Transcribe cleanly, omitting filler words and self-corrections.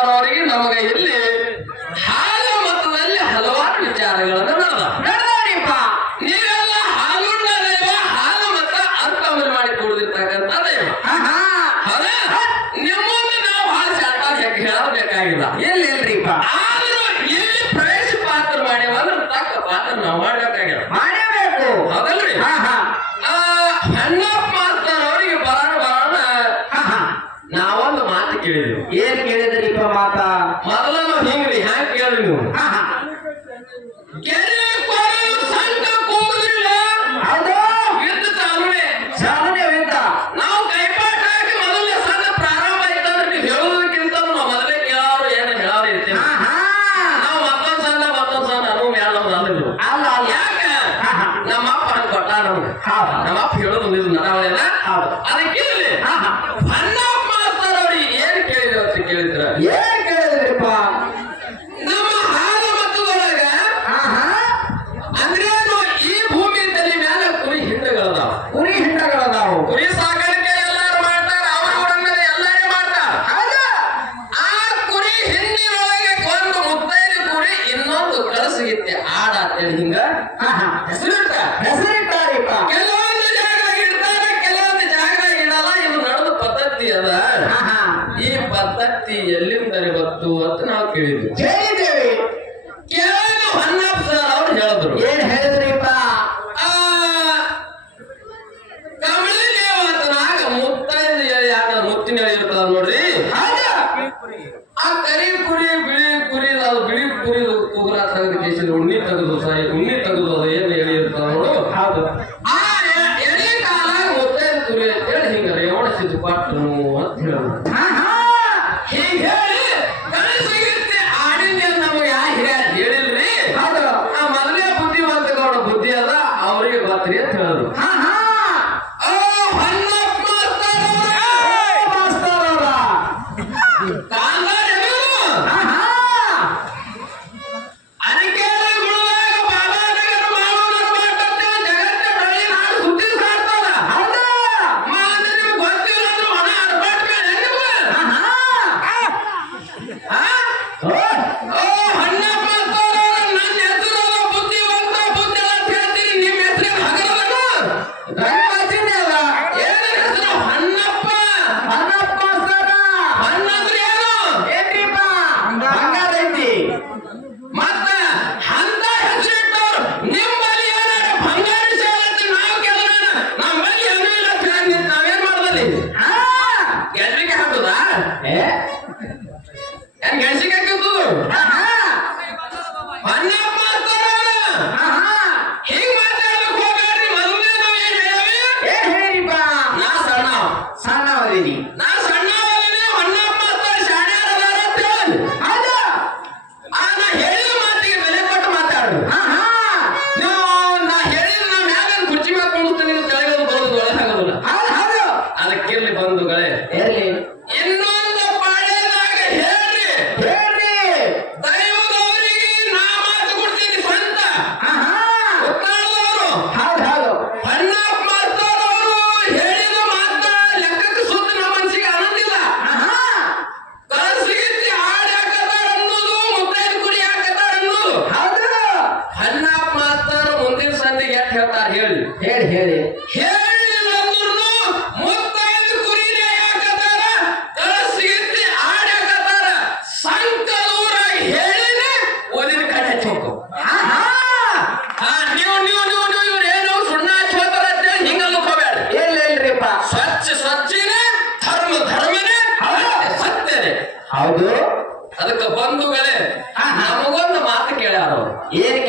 ಮಾಸ್ತರವರಿಗೆ ನಮಗೆ ಇಲ್ಲಿ ಹಾಲು ಮತದಲ್ಲಿ ಹಲವಾರು ವಿಚಾರಗಳನ್ನು ನಡೆದವರಿಪ್ಪ. ನೀವೆಲ್ಲ ಹಾಲುಂಡ ದೈವ, ಹಾಲು ಮತ ಅರ್ಥವನ್ನು ಮಾಡಿ ಕೊಡುದಿರ್ತಕ್ಕಂಥ ದೈವ. ನಿಮ್ಮನ್ನು ನಾವು ಬಹಳ ಶಾಂತ ಹೇಳಬೇಕಾಗಿಲ್ಲ. ಎಲ್ಲಿಲ್ರಿಪ್ಪ. ಆದ್ರೂ ಇಲ್ಲಿ ಪ್ರವೇಶ ಪಾತ್ರ ಮಾಡ್ಯಾವಂದ್ರೆ ತಕ್ಕ ಪಾತ್ರ ನಾವು ಮಾಡ್ಬೇಕಾಗಿಲ್ಲ, ಮಾಡಬೇಕು. ಹೌದಲ್ರಿ? ಹಣ್ಣಪ್ಪ ಮಾಸ್ತರ್ ಅವರಿಗೆ ಬರೋಣ ನಾವೊಂದು ಮಾತು ಕೇಳಿದ್ವಿ. ಏನ್ ಕೇಳಿದ್ರಿಪ್ಪ ಮಾತ? ಮೊದಲ ನಾವು ಹಿಂಗ್ರಿ ಹ್ಯಾಂಗ ಕೇಳಿದ್ವಿ ನೀವು? ಕೆರೆ ಕೊರೆಯು ಸಂಘ ಕೂಗುದಿಲ್ಲ. ಹೌದು, ಯುದ್ಧ ಚಾಲುವೆ ಚಾಲನೆ ಯುದ್ಧ. ನಾವು ಕೈಪಾಠ ಹಾಕಿ ಮೊದಲನೇ ಸಣ್ಣ ಪ್ರಾರಂಭ ಆಯ್ತಂದ್ರೆ ನೀವು ಹೇಳುವುದಕ್ಕಿಂತ ನಾವು ಮೊದಲೇ ಕೇಳೋರು ಏನು ಹೇಳೋರು ಇರ್ತೀವಿ. ನಾವು ಮತ್ತೊಂದ್ ಸಣ್ಣ ಅನು ಮೇಳ ಅಂದ್ರು. ಅಲ್ಲ ಅಲ್ಲ, ಯಾಕ ನಮ್ಮ ಅಪ್ಪ ಹಂಗೆ ಕೊಟ್ಟ ನಮ್ಗೆ. ನಮ್ಮ ಅಪ್ಪ ಹೇಳೋದು ಇದು ನಡವಳಿನ. ಅದಕ್ಕೆ ಹಣ್ಣಪ್ಪ ಮಾಸ್ತರ್ ಅವ್ರಿಗೆ ಏನ್ ಕೇಳಿದ್ರು ಅಂತ ಕೇಳಿದ್ರ? ಏನ್ ಕೇಳಿದ್ರಿಪ್ಪ? ನಮ್ಮ ಹಾಲು ಮತದೊಳಗ ಅಂದ್ರೇನು ಈ ಭೂಮಿ ತಲೆ ಮ್ಯಾಲ ಕುರಿ ಹಿಂಡಗಳದಾವ. ಕುರಿ ಹಿಂಡಗಳದಾವು. ಕುರಿ ಸಾಕಾಣಿಕೆ ಎಲ್ಲಾರು ಮಾಡ್ತಾರ, ಅವ್ರ ಊರನ್ನಲ್ಲಿ ಎಲ್ಲಾರೇ ಮಾಡ್ತಾರ. ಆ ಕುರಿ ಹಿಂಡಿನೊಳಗೆ ಒಂದು ಮುತ್ತೈದು ಕುರಿ ಇನ್ನೊಂದು ಕಳಸಿಗಿತ್ತೆ ಆಡ ಅಂತೇಳಿ ಹಿಂಗ ಹೆಸರಿಟ್ಟಾರಿಪ್ಪ. ಕೆಲವೊಂದು ಜಾಗದಾಗ ಇಡ್ತಾರೆ, ಕೆಲವೊಂದು ಜಾಗದಾಗ ಇಡಲ್ಲ. ಇದು ನಡೆದ ಪದ್ಧತಿ ಅದ. ಈ ಪದ್ಧತಿ ಎಲ್ಲಿಂದ ಬಂತು ಅಂತ ನಾವು ಕೇಳಿದ್ವಿ. ಕೇಳಿದ್ದೇವೆ. ಕೇವಲ ಹೊನ್ನಪ್ಪ ಸರ್ ಅವ್ರು ಹೇಳಿದ್ರು. ಏನ್ ಹೇಳಿದ್ರಿಪ್ಪ? ಕಮಲಿ ದೇವತನಾಗ ಮುತ್ತೈದು ಯಾಕ ಮುತ್ತಿನ ಇರ್ತದ ನೋಡ್ರಿ. ಆ ಕರಿ ಕುರಿ ಬಿಳಿ ಕುರಿ, ಅದು ಬಿಳಿ ಕುರಿ ಕುಗುರ ತೆಗೆದು ಕೇಸಿದ ಉಣ್ಣಿ ತೆಗೆದು ಅದು ಏನು ಎಳಿ ಇರ್ತಾವ ನೋಡು. ಹೌದು. ಆ ಎಳಿ ಕಾಲಾಗ ಮುತ್ತೈದು ಕುರಿ ಅಂತೇಳಿ ಹಿಂಗ ರೇವಣಿಸಿದ್ದು ಪಟ್ಟನು ಅಂತ ಹೇಳಿದ್ರು. ಹೀಗೆ ಹೇಳಿ ಕಳಿಸಿರುತ್ತೆ ಆಡಿನ ನಮಗೆ ಯಾ ಹಿರಿಯ ಹೇಳಿಲ್ರಿ. ಆ ಮೊದಲೇ ಬುದ್ಧಿವಂತ ಗೌಡ ಬುದ್ಧಿ ಅದ ಅವ್ರಿಗೆ ಗೊತ್ತ್ರಿ ಅಂತ ಹೇಳಿದ್ರು. ಇನ್ನೊಂದು ಪಾಳ್ಯದಾಗ ಹೇಳ್ರಿ ದೈವದವರಿಗೆ ನಾ ಮಾತು ಕೊಡ್ತೀನಿ ಸ್ವಂತ. ಹಣ್ಣಪ್ಪ ಮಾಸ್ತರ್ ಅವರು ಹೇಳಿದ ಮಾತ ಲೆಕ್ಕಕ್ಕೆ ಸುತ್ತ ನಮ್ಮ ಮನಸ್ಸಿಗೆ ಆನಂದಿಲ್ಲ. ಕನಸಿಗಿತ್ತಿ ಹಾಡು ಹಾಕತಾರ ಅನ್ನೋದು, ಮುತ್ತೈದು ಕುರಿ ಹಾಕತಾರ ಅನ್ನೋದು. ಹಣ್ಣಪ್ಪ ಮಾಸ್ತರ್ ಮುಂದಿನ ಸಂದಿಗೆ ಯಾಕೆ ಹೇಳ್ತಾರ ಹೇಳಿ ಹೇಳಿ ಹೇಳಿಲ್ಲ ಅಂದ್ರೂ ಮುತ್ತೈದು ಕುರಿನೇ ಹಾಕತಾರ, ಕನಸಿಗಿತ್ತಿ ಹಾಡು ಹಾಕತಾರ. ಸಂಕಲೂರಾಗಿ ಹೇಳಿನೇ ಓದಿನ ಕಡೆ ಹಚ್ಚೋಕು. ನೀವು ಇವ್ರೇನು ಸುಣ್ಣ ಹಚ್ಚೋತಾರ ಅಂತೇಳಿ ಹಿಂಗ ಅನ್ಕೋಬೇಡ. ಎಲ್ಲಿಲ್ರಿಪ್ಪ. ಸ್ವಚ್ಛನೇ ಧರ್ಮನೇ ಸತ್ಯನೇ. ಹೌದು. ಅದಕ್ಕೆ ಬಂಧುಗಳೇ ನಮಗೊಂದು ಮಾತು ಕೇಳ್ಯಾರ ಅವ್ರು. ಏನ್